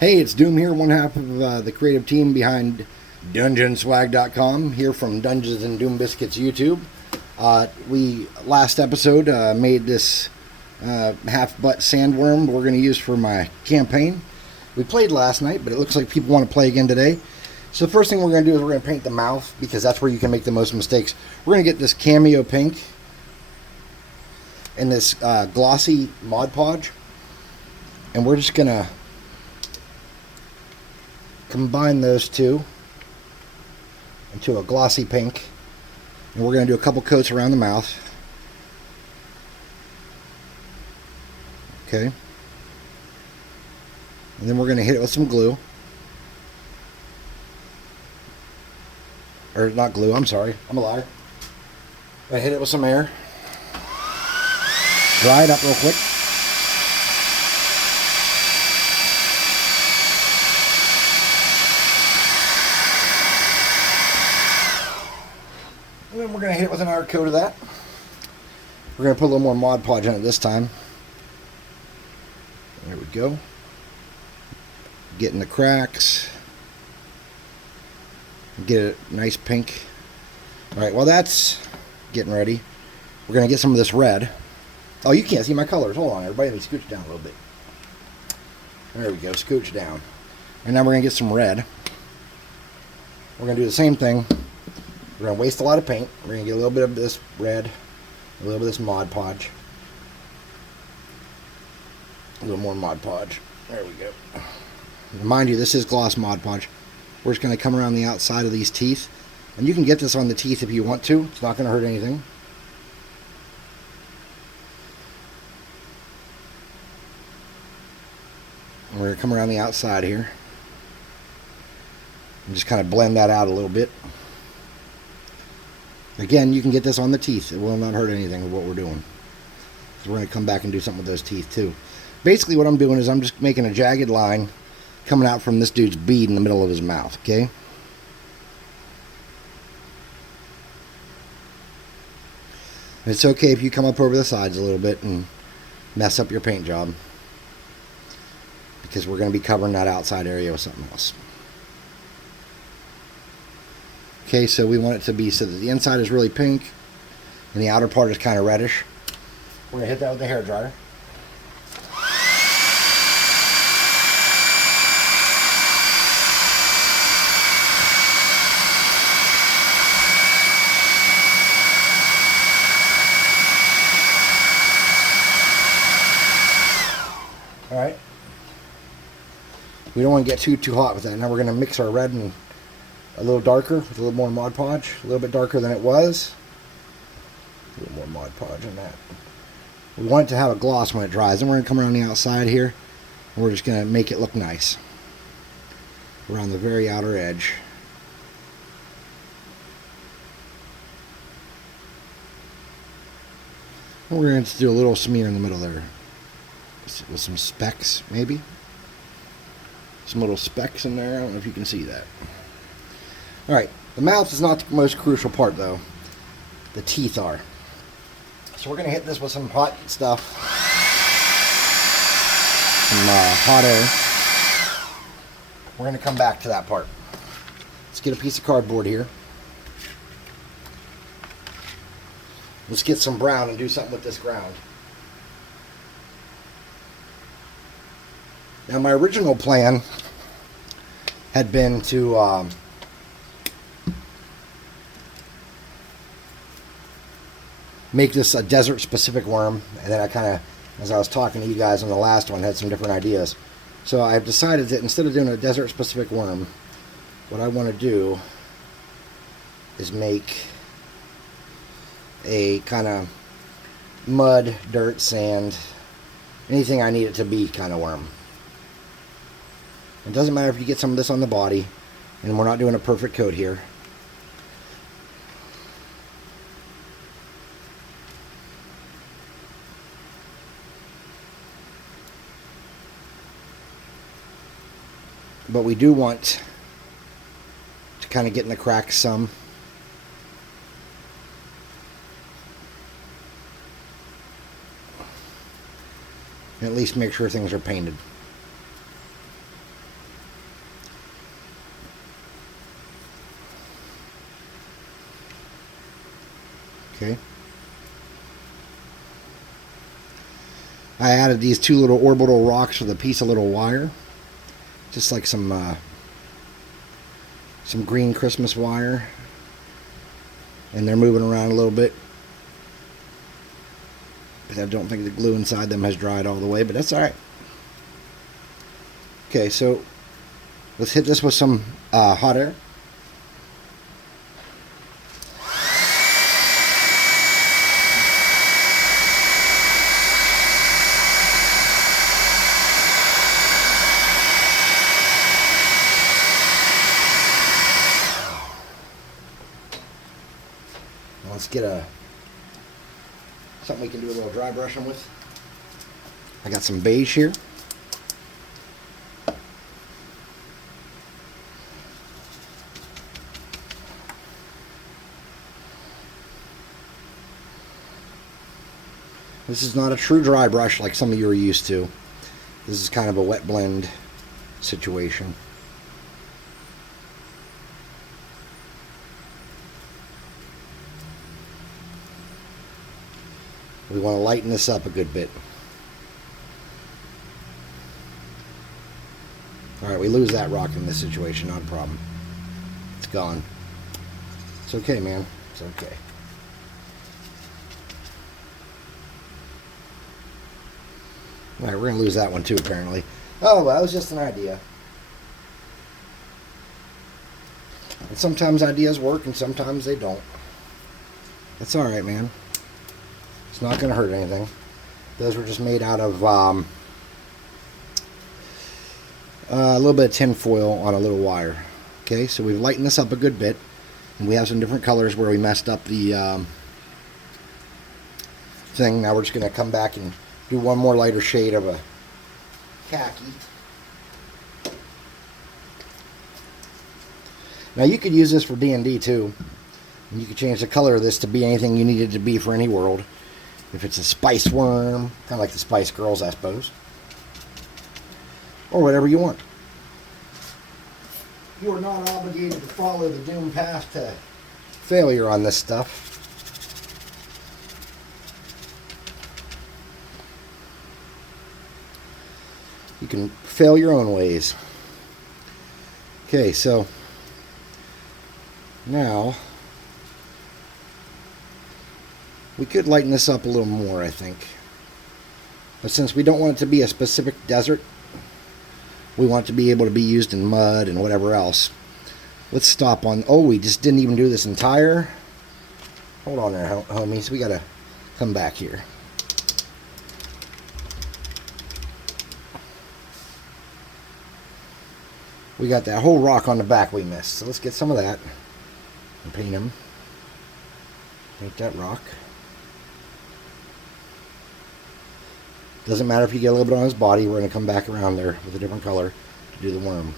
Hey, it's Doom here, one half of the creative team behind DungeonSwag.com, here from Dungeons and Doom Biscuits YouTube. We last episode made this half-butt sandworm we're going to use for my campaign. We played last night, but it looks like people want to play again today. So the first thing we're going to do is we're going to paint the mouth, because that's where you can make the most mistakes. We're going to get this cameo pink and this glossy Mod Podge, and we're just going to combine those two into a glossy pink, and we're going to do a couple coats around the mouth. Okay, and then we're going to hit it with some glue, or not glue, I'm sorry, I'm a liar. I hit it with some air, dry it up real quick. And then we're going to hit it with another coat of that. We're going to put a little more Mod Podge on it this time. There we go. Getting the cracks. Get it nice pink. Alright, while that's getting ready, we're going to get some of this red. Oh, you can't see my colors. Hold on, everybody. Let me scooch down a little bit. There we go. Scooch down. And now we're going to get some red. We're going to do the same thing. We're going to waste a lot of paint. We're going to get a little bit of this red, a little bit of this Mod Podge. A little more Mod Podge. There we go. Mind you, this is gloss Mod Podge. We're just going to come around the outside of these teeth. And you can get this on the teeth if you want to. It's not going to hurt anything. And we're going to come around the outside here. And just kind of blend that out a little bit. Again, you can get this on the teeth. It will not hurt anything with what we're doing. So we're going to come back and do something with those teeth too. Basically what I'm doing is I'm just making a jagged line coming out from this dude's bead in the middle of his mouth, okay? It's okay if you come up over the sides a little bit and mess up your paint job, because we're going to be covering that outside area with something else. Okay, so we want it to be so that the inside is really pink and the outer part is kind of reddish. We're going to hit that with the hairdryer. Alright. We don't want to get too hot with that. Now we're going to mix our red and a little darker with a little more Mod Podge, a little bit darker than it was. A little more Mod Podge on that. We want it to have a gloss when it dries. Then we're going to come around the outside here, and we're just going to make it look nice around the very outer edge. And we're going to do a little smear in the middle there with some specks, maybe. Some little specks in there. I don't know if you can see that. Alright, the mouth is not the most crucial part though. The teeth are. So we're going to hit this with some hot stuff. Some hot air. We're going to come back to that part. Let's get a piece of cardboard here. Let's get some brown and do something with this ground. Now my original plan had been to make this a desert specific worm, and then I kind of, as I was talking to you guys on the last one, had some different ideas. So I've decided that instead of doing a desert specific worm, what I want to do is make a kind of mud, dirt, sand, anything I need it to be kind of worm. It doesn't matter if you get some of this on the body, and we're not doing a perfect coat here. But we do want to kind of get in the cracks some. And at least make sure things are painted. Okay. I added these two little orbital rocks with a piece of little wire. Just like some green Christmas wire. And they're moving around a little bit. But I don't think the glue inside them has dried all the way, but that's alright. Okay, so let's hit this with some hot air. Let's get something we can do a little dry brushing with. I got some beige here. This is not a true dry brush like some of you are used to. This is kind of a wet blend situation. We want to lighten this up a good bit. Alright, we lose that rock in this situation, not a problem. It's gone. It's okay, man. It's okay. Alright, we're going to lose that one too, apparently. Oh, well, that was just an idea. And sometimes ideas work and sometimes they don't. That's alright, man. It's not going to hurt anything. Those were just made out of a little bit of tin foil on a little wire. Okay, so we've lightened this up a good bit. And we have some different colors where we messed up the thing. Now we're just going to come back and do one more lighter shade of a khaki. Now you could use this for D&D too. And you could change the color of this to be anything you need it to be for any world. If it's a spice worm, kind of like the Spice Girls, I suppose. Or whatever you want. You are not obligated to follow the doom path to failure on this stuff. You can fail your own ways. Okay, so now we could lighten this up a little more, I think. But since we don't want it to be a specific desert, we want it to be able to be used in mud and whatever else. Let's stop on... Oh, we just didn't even do this entire... Hold on there, homies. We got to come back here. We got that whole rock on the back we missed. So let's get some of that and paint him. Paint that rock. Doesn't matter if you get a little bit on his body. We're going to come back around there with a different color to do the worm.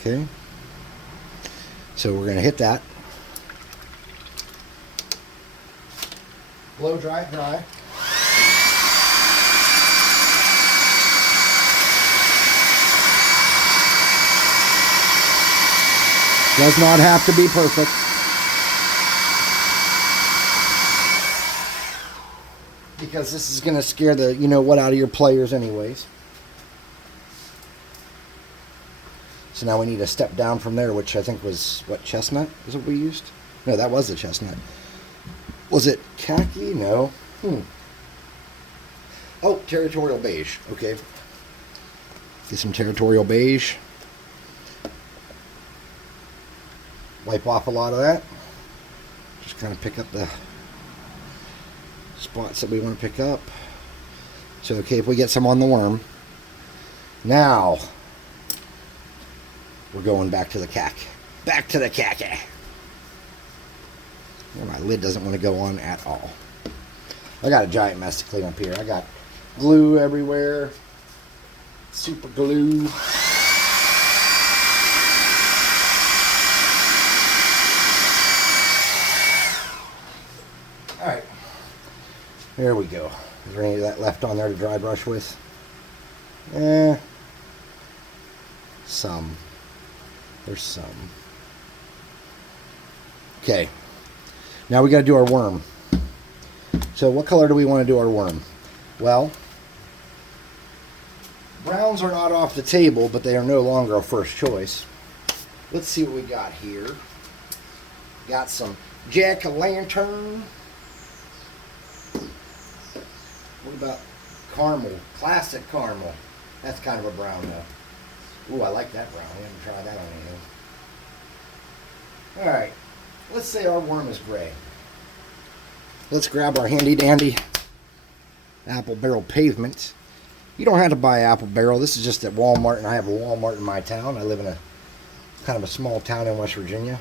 Okay. So we're going to hit that. Blow dry it dry. Does not have to be perfect. Because this is going to scare the you-know-what out of your players anyways. So now we need to step down from there, which I think was, what, chestnut is what we used? No, that was the chestnut. Was it khaki? No. Oh, territorial beige. Okay. Get some territorial beige. Wipe off a lot of that. Just kind of pick up the spots that we want to pick up. So, okay, if we get some on the worm. Now, we're going back to the khaki. Back to the khaki. Well, my lid doesn't want to go on at all. I got a giant mess to clean up here. I got glue everywhere. Super glue. Alright. There we go. Is there any of that left on there to dry brush with? Some. There's some. Okay. Now we got to do our worm. So what color do we want to do our worm? Well, browns are not off the table, but they are no longer a first choice. Let's see what we got here. Got some jack-o'-lantern. What about caramel? Classic caramel. That's kind of a brown though. Ooh, I like that brown. I haven't tried that on anything. Alright, let's say our worm is gray. Let's grab our handy dandy apple barrel pavement. You don't have to buy apple barrel. This is just at Walmart, and I have a Walmart in my town. I live in a kind of a small town in West Virginia.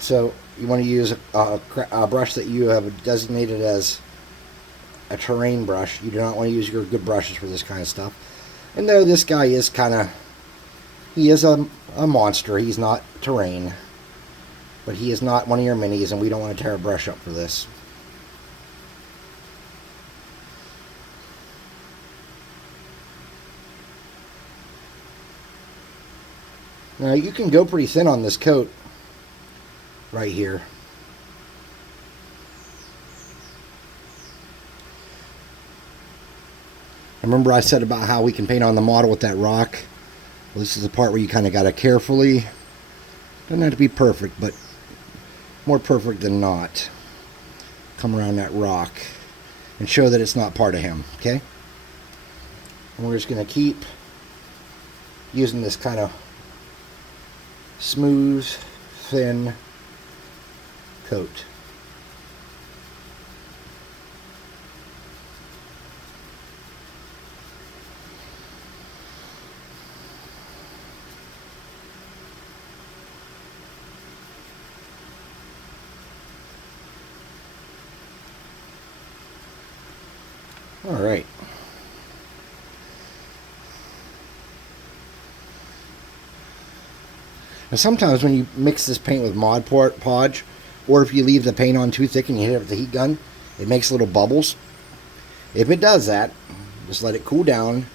So you want to use a brush that you have designated as a terrain brush. You do not want to use your good brushes for this kind of stuff. And though this guy is he is a monster. He's not terrain. But he is not one of your minis, and we don't want to tear a brush up for this. Now you can go pretty thin on this coat right here. Remember I said about how we can paint on the model with that rock? Well, this is the part where you kind of got to carefully, doesn't have to be perfect, but more perfect than not, come around that rock and show that it's not part of him, okay? And we're just going to keep using this kind of smooth, thin coat. All right. Now sometimes when you mix this paint with Mod Podge, or if you leave the paint on too thick and you hit it with the heat gun, it makes little bubbles. If it does that, just let it cool down,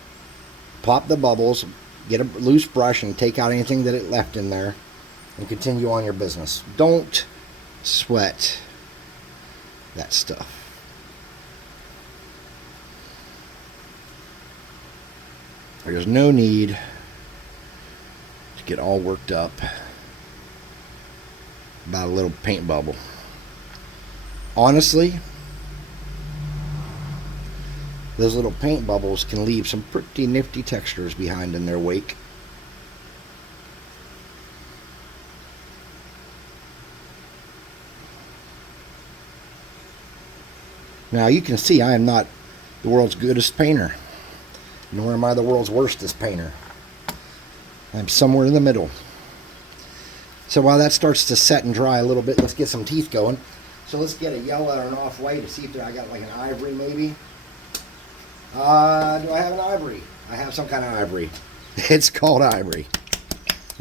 pop the bubbles, get a loose brush and take out anything that it left in there, and continue on your business. Don't sweat that stuff. There's no need to get all worked up about a little paint bubble. Honestly, those little paint bubbles can leave some pretty nifty textures behind in their wake. Now you can see I am not the world's goodest painter, nor am I the world's worstest painter. I'm somewhere in the middle. So while that starts to set and dry a little bit, let's get some teeth going. So let's get a yellow or an off-white to see if I got like an ivory maybe. Do I have an ivory? I have some kind of ivory. It's called ivory.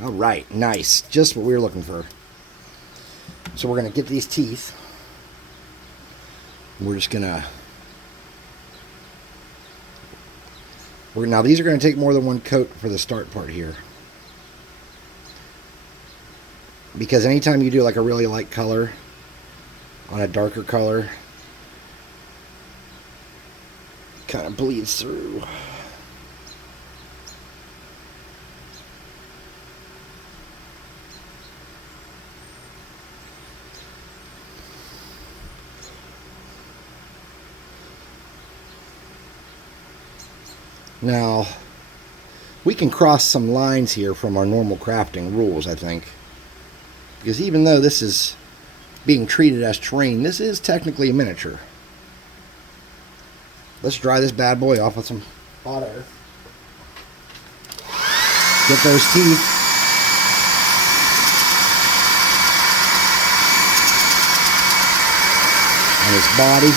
All right, nice. Just what we were looking for. So we're going to get these teeth. We're just going to... Now these are going to take more than one coat for the start part here. Because anytime you do like a really light color on a darker color, it kind of bleeds through. Now, we can cross some lines here from our normal crafting rules, I think. Because even though this is being treated as terrain, this is technically a miniature. Let's dry this bad boy off with some hot air. Get those teeth. And his body.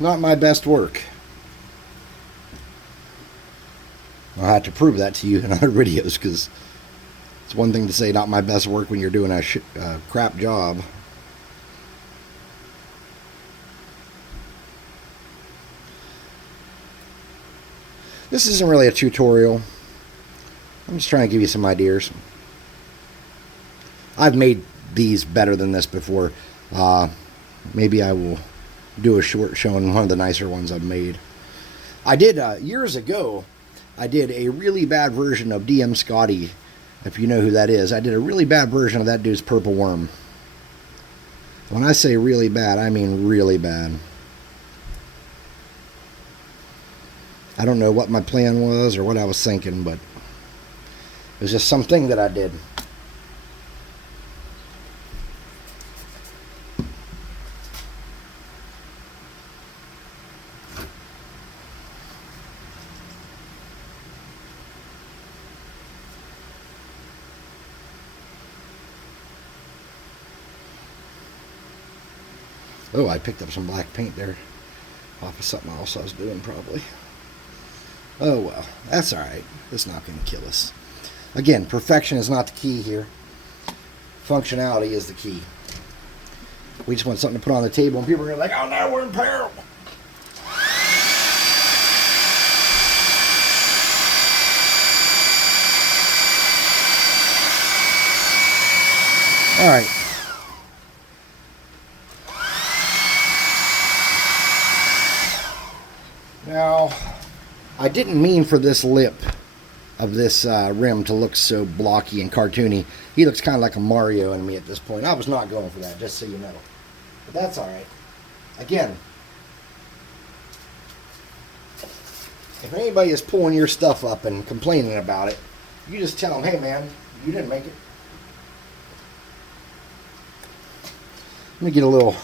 Not my best work. I'll have to prove that to you in other videos, because it's one thing to say not my best work when you're doing a crap job. This isn't really a tutorial. I'm just trying to give you some ideas. I've made these better than this before. Maybe I will do a short showing one of the nicer ones I've made. I did, years ago, I did a really bad version of DM Scotty, if you know who that is. I did a really bad version of that dude's Purple Worm. When I say really bad, I mean really bad. I don't know what my plan was or what I was thinking, but it was just something that I did. Oh, I picked up some black paint there off of something else I was doing probably. Oh well, that's alright. It's not going to kill us. Again, perfection is not the key here. Functionality is the key. We just want something to put on the table, and people are like, oh no, we're in peril. Alright. Now, I didn't mean for this lip of this rim to look so blocky and cartoony. He looks kind of like a Mario to me at this point. I was not going for that, just so you know. But that's alright. Again, if anybody is pulling your stuff up and complaining about it, you just tell them, hey man, you didn't make it. Let me get a little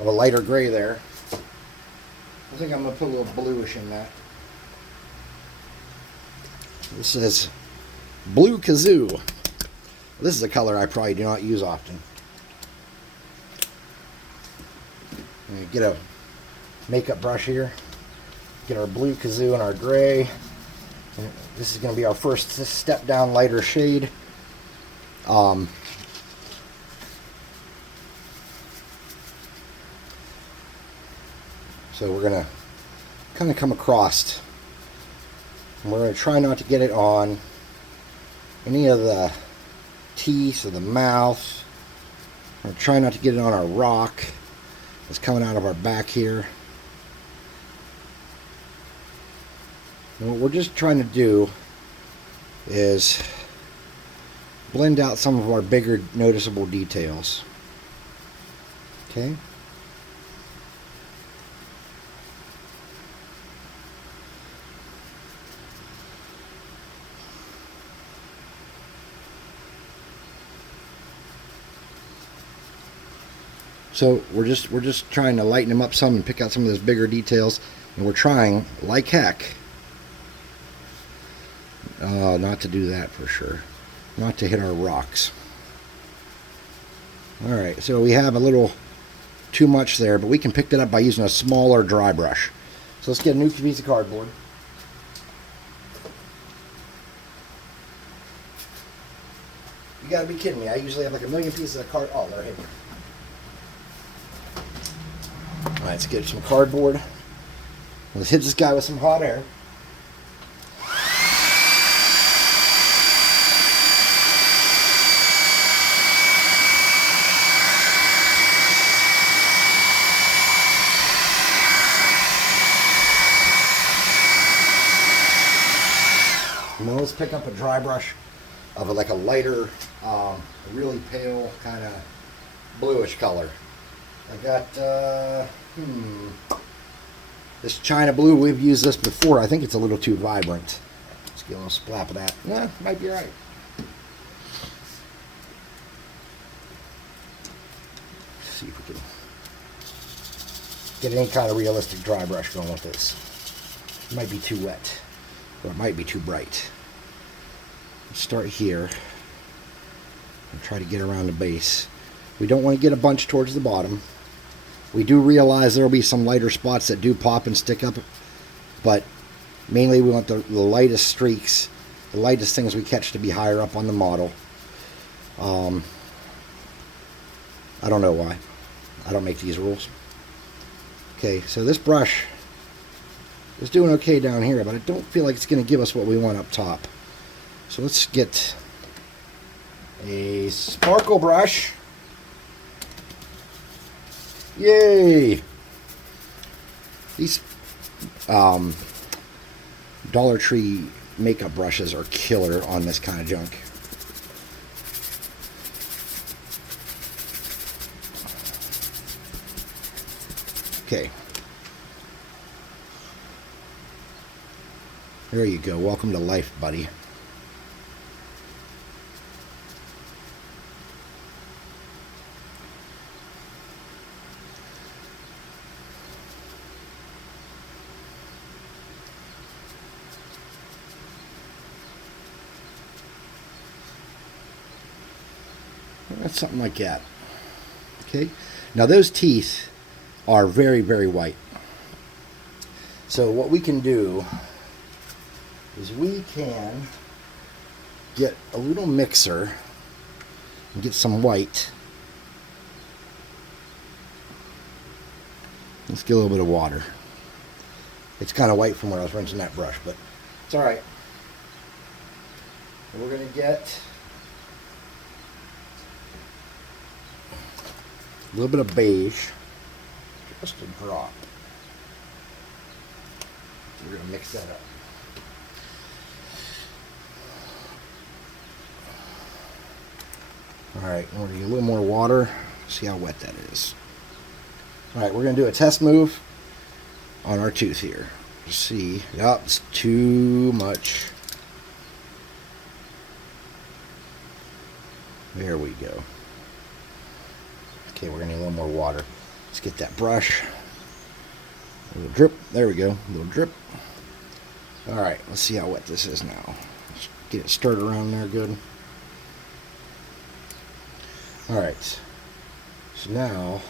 of a lighter gray there. I think I'm going to put a little bluish in that. This says Blue Kazoo. This is a color I probably do not use often. Get a makeup brush here. Get our Blue Kazoo and our gray. And this is going to be our first step down lighter shade. So we're going to kind of come across, and we're going to try not to get it on any of the teeth or the mouth. We're going to try not to get it on our rock that's coming out of our back here. And what we're just trying to do is blend out some of our bigger noticeable details. Okay? So we're just trying to lighten them up some and pick out some of those bigger details, and we're trying like heck not to do that for sure, not to hit our rocks. All right, so we have a little too much there, but we can pick that up by using a smaller dry brush. So let's get a new piece of cardboard. You gotta be kidding me! I usually have like a million pieces of card. Oh, they're here. Alright, let's get some cardboard. Let's hit this guy with some hot air. And then let's pick up a dry brush of like a lighter, really pale kind of bluish color. I got, this China blue. We've used this before. I think it's a little too vibrant. Let's get a little splap of that. Yeah, might be right. Let's see if we can get any kind of realistic dry brush going with this. It might be too wet, or it might be too bright. Let's start here and try to get around the base. We don't want to get a bunch towards the bottom. We do realize there will be some lighter spots that do pop and stick up, but Mainly we want the lightest streaks, the lightest things we catch to be higher up on the model. I don't know why. I don't make these rules. Okay, so this brush is doing okay down here, but I don't feel like it's going to give us what we want up top. So let's get a sparkle brush. Yay! These Dollar Tree makeup brushes are killer on this kind of junk. Okay. There you go. Welcome to life, buddy. That's something like that. Okay. Now those teeth are very, very white. So what we can do is we can get a little mixer and get some white. Let's get a little bit of water. It's kind of white from where I was rinsing that brush, but it's all right. And we're going to get a little bit of beige, just a drop. We're going to mix that up. Alright, we're going to get a little more water, see how wet that is. Alright, we're going to do a test move on our tooth here. See, yep, it's too much. There we go. Okay, we're going to need a little more water. Let's get that brush. A little drip. There we go. A little drip. Alright, let's see how wet this is now. Let's get it stirred around there good. Alright. So now,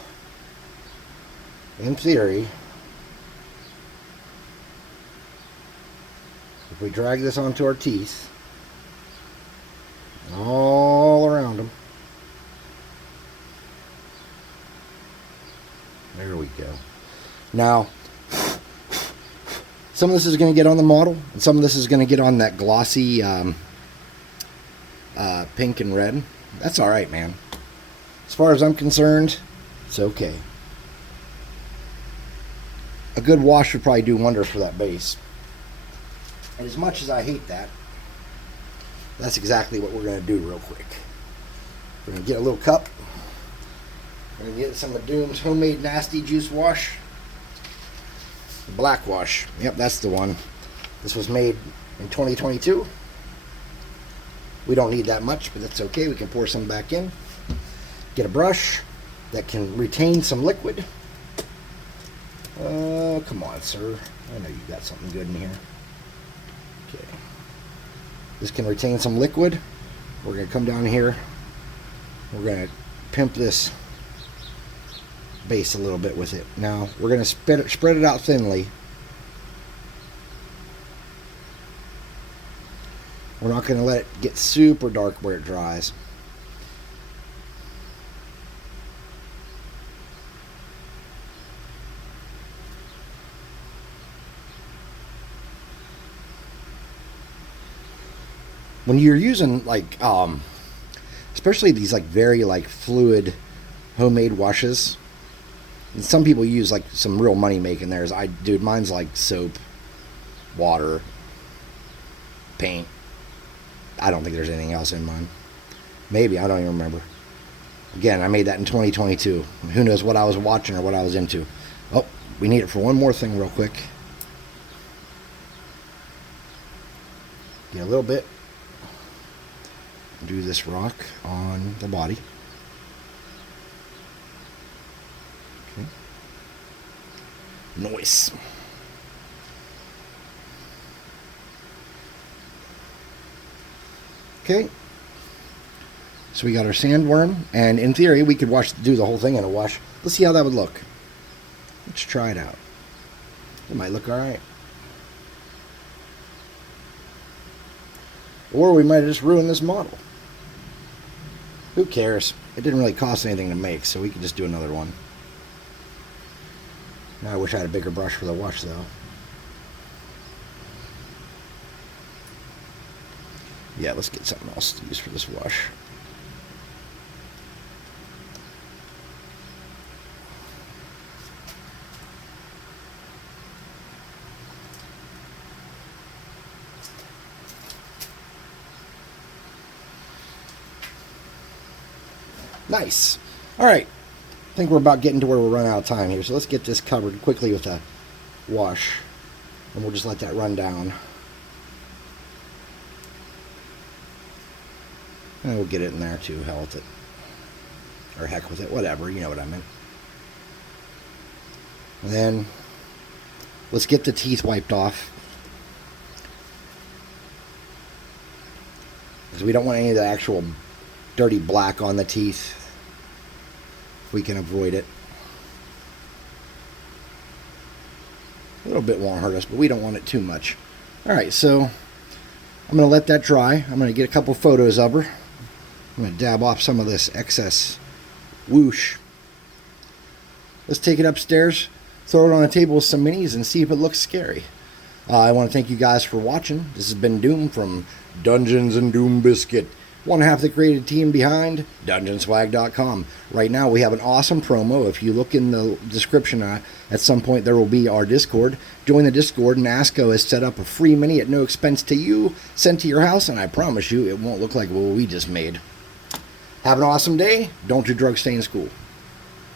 in theory, if we drag this onto our teeth, all around them, there we go. Now, some of this is going to get on the model, and some of this is going to get on that glossy pink and red. That's alright, man. As far as I'm concerned, it's okay. A good wash would probably do wonders for that base. And as much as I hate that, that's exactly what we're going to do real quick. We're going to get a little cup. We're going to get some of Doom's homemade nasty juice wash. Black wash. Yep, that's the one. This was made in 2022. We don't need that much, but that's okay. We can pour some back in. Get a brush that can retain some liquid. Oh, come on, sir. I know you got something good in here. Okay. This can retain some liquid. We're going to come down here. We're going to pimp this base a little bit with it. Now, we're going to spread it out thinly. We're not going to let it get super dark where it dries. When you're using like especially these like very like fluid homemade washes, and some people use like some real money making theirs. Dude, mine's like soap, water, paint. I don't think there's anything else in mine. Maybe, I don't even remember. Again, I made that in 2022. Who knows what I was watching or what I was into. Oh, we need it for one more thing real quick. Get a little bit. Do this rock on the body. Okay. Nice. Okay. So we got our sandworm, and in theory we could do the whole thing in a wash. Let's see how that would look. Let's try it out. It might look alright. Or we might have just ruined this model. Who cares? It didn't really cost anything to make, so we could just do another one. Now I wish I had a bigger brush for the wash, though. Yeah, let's get something else to use for this wash. Nice. All right. I think we're about getting to where we're running out of time here. So let's get this covered quickly with a wash. And we'll just let that run down. And we'll get it in there too. Hell with it. Or heck with it. Whatever. You know what I meant. And then let's get the teeth wiped off. Because we don't want any of the actual dirty black on the teeth. If we can avoid it. A little bit won't hurt us, but we don't want it too much. Alright, so I'm going to let that dry. I'm going to get a couple photos of her. I'm going to dab off some of this excess whoosh. Let's take it upstairs, throw it on a table with some minis, and see if it looks scary. I want to thank you guys for watching. This has been Doom from Dungeons and Doom Biscuit. One half the creative team behind DungeonSwag.com. Right now we have an awesome promo. If you look in the description, at some point there will be our Discord. Join the Discord, and ASCO has set up a free mini at no expense to you, sent to your house, and I promise you it won't look like what we just made. Have an awesome day. Don't do drugs, stay in school.